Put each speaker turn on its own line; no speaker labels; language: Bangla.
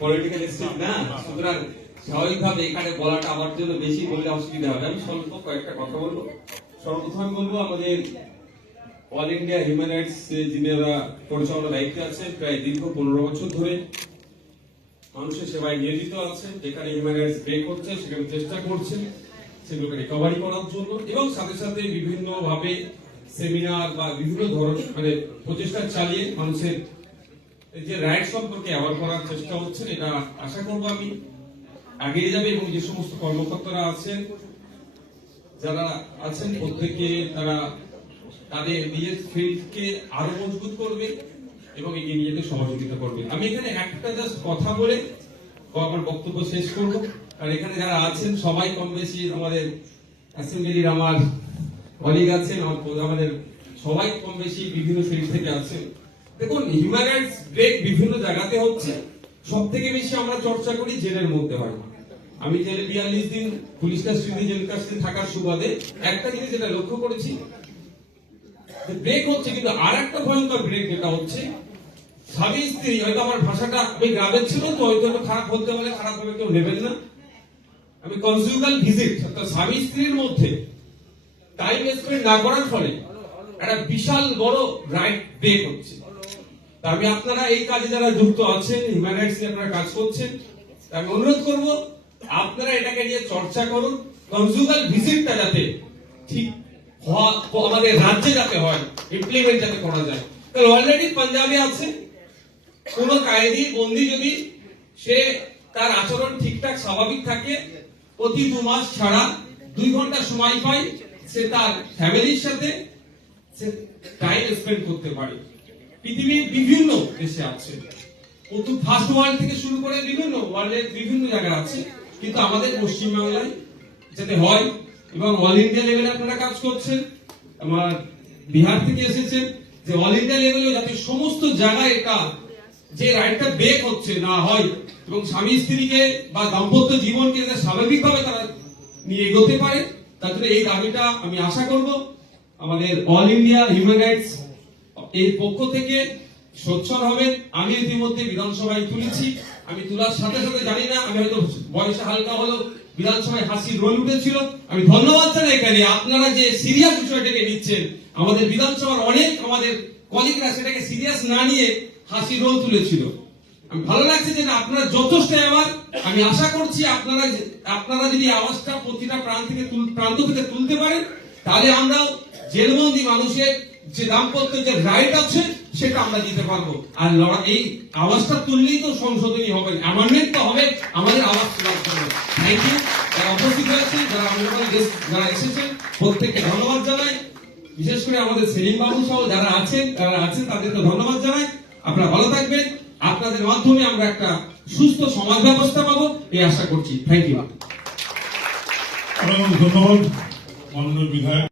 পলিটিক্যাল না? সুতরাং স্বাভাবিকভাবে এখানে বলাটা আমার জন্য বেশি বললে অসুবিধা হবে। আমি স্বল্প কয়েকটা কথা বলব। সর্বপ্রথম বলব, আমাদের অল ইন্ডিয়া হিউম্যান রাইটস যিনারা পরিচালনা দায়িত্বে আছেন, প্রায় দীর্ঘ পনেরো বছর ধরে মানুষের সেবায় নিয়োজিত আছেন, যেখানে হিউম্যান রাইটস ব্রেক হচ্ছে সেখানে চেষ্টা করছেন সেগুলোকে রিকভারি করার জন্য এবং সাথে সাথে বিভিন্ন ভাবে সেমিনার বা বিভিন্ন ধরনের মানে প্রচেষ্টা চালিয়ে মানুষের এই যে রাইট সম্পর্কে অ্যাওয়ার করার চেষ্টা হচ্ছে, এটা আশা করব আমি। এগিয়ে যাবে এবং যে সমস্ত কর্মকর্তারা আছেন, যারা আছেন, প্রত্যেকে তারা তাদের নিজের ফিল্ডকে আরও মজবুত করবে এবং এগিয়ে যেতে সহযোগিতা করবে। আমি এখানে একটা জাস্ট কথা বলে আমার বক্তব্য শেষ করব। আর এখানে যারা আছেন, সবাই কম বেশি আমাদের অ্যাসেম্বলির আমার কলিগ আছেন, আমার আমাদের সবাই কম বেশি বিভিন্ন ফিল্ড থেকে আছেন। দেখুন হিউম্যান রাইটস ব্রেক বিভিন্ন জায়গাতে হচ্ছে। সব থেকে বেশি আমরা চর্চা করি জেলের মধ্যে হয়। আমি জেলে বিয়াল্লিশ দিন পুলিশ কাস্টডি জেল কাস্টডি থাকার সুবাদে একটা জিনিস যেটা লক্ষ্য করেছি ব্রেক হচ্ছে, কিন্তু আর একটা ভয়ঙ্কর ব্রেক যেটা হচ্ছে, স্বামী, স্ত্রী, হয়তো আমার ভাষাটা আমি গ্রামের ছিল তো, হয়তো একটু খারাপ বলতে পারে খারাপ ভাবে কেউ নেবেন না। আমি কনজুগাল ভিজিট অর্থাৎ স্বামী, স্ত্রীর মধ্যে টাইম স্পেন্ড না করার ফলে একটা বিশাল বড় রাইট ব্রেক হচ্ছে। আমি আপনারা এই কাজে যারা যুক্ত আছেন হিউম্যান রাইটস নিয়ে আপনারা কাজ করছেন আমি অনুরোধ করব, আপনারা এটাকে নিয়ে চর্চা করুন কনজুগাল ভিজিটটা যাতে ঠিক আমাদের রাজ্যে যাতে হয় ইমপ্লিমেন্ট যাতে করা যায়। কারণ অলরেডি পাঞ্জাবে আছে, কোন কায়েদি, বন্দি যদি সে তার আচরণ ঠিকঠাক, স্বাভাবিক থাকে, প্রতি দু মাস ছাড়া দুই ঘণ্টা সময় পায়, সে তার ফ্যামিলির সাথে, সে টাইম স্পেন্ড করতে পারে। পৃথিবীর বিভিন্ন দেশে আছে। প্রথম ফার্স্ট ওয়ার্ল্ড থেকে শুরু করে বিভিন্ন ওয়ার্ল্ডের বিভিন্ন জায়গায় আছে। কিন্তু আমাদের পশ্চিমবাংলায় যাতে হয় এবং অল ইন্ডিয়া লেভেলে আপনারা কাজ করছেন, আমার বিহার থেকে এসেছেন, যে অল ইন্ডিয়া লেভেলে যাতে সমস্ত জায়গায় এটা যে রাইটটা ব্রেক হচ্ছে না হয় এবং স্বামী স্ত্রীকে বা দাম্পত্য জীবনকে যাতে স্বাভাবিকভাবে তারা নিয়ে এগোতে পারে, তার জন্য এই দাবিটা আমি আশা করব। আমাদের অল ইন্ডিয়া হিউম্যান রাইটস এর পক্ষ থেকে সোচ্চার হবেন। আমি ইতিমধ্যে বিধানসভায় তুলেছি। আমি তোলার সাথে সাথে জানি না, আমি হয়তো বয়সে হালকা হলো বিধানসভায় হাসির রোল উঠেছিল। আমি ধন্যবাদ জানাই এখানে। আপনারা যে সিরিয়াস বিষয়টাকে নিচ্ছেন, আমাদের বিধানসভার অনেক আমাদের কলিগরা সেটাকে সিরিয়াস না নিয়ে হাসি রোল তুলেছিল। আমি ভালো লাগছে যে আপনারা যথেষ্ট আমার। আমি আশা করছি আপনারা আপনারা যদি আওয়াজটা প্রতিটা প্রান্ত থেকে প্রান্ত থেকে তুলতে পারেন, তাহলে আমরাও জেলবন্দি মানুষের যে দাম্পত্য যে রাইট আছে, সেটা আমরা দিতে পারব। আর এই আওয়াজটা তুললেই তো সংশোধনী হবে। অ্যামেন্ডমেন্ট তো হবে, আমাদের আওয়াজ থ্যাংক ইউ যারা উপস্থিত হয়েছেন যারা যারা এসেছেন, প্রত্যেককে ধন্যবাদ জানাই। বিশেষ করে আমাদের সেলিম বাবু সহ যারা আছেন যারা আছেন তাদেরকে ধন্যবাদ জানাই। আপনারা ভালো থাকবেন। আপনাদের মাধ্যমে আমরা একটা সুস্থ সমাজ ব্যবস্থা পাবো, এই আশা করছি। থ্যাংক ইউ
ধন্যবাদ। মাননীয় বিধায়ক।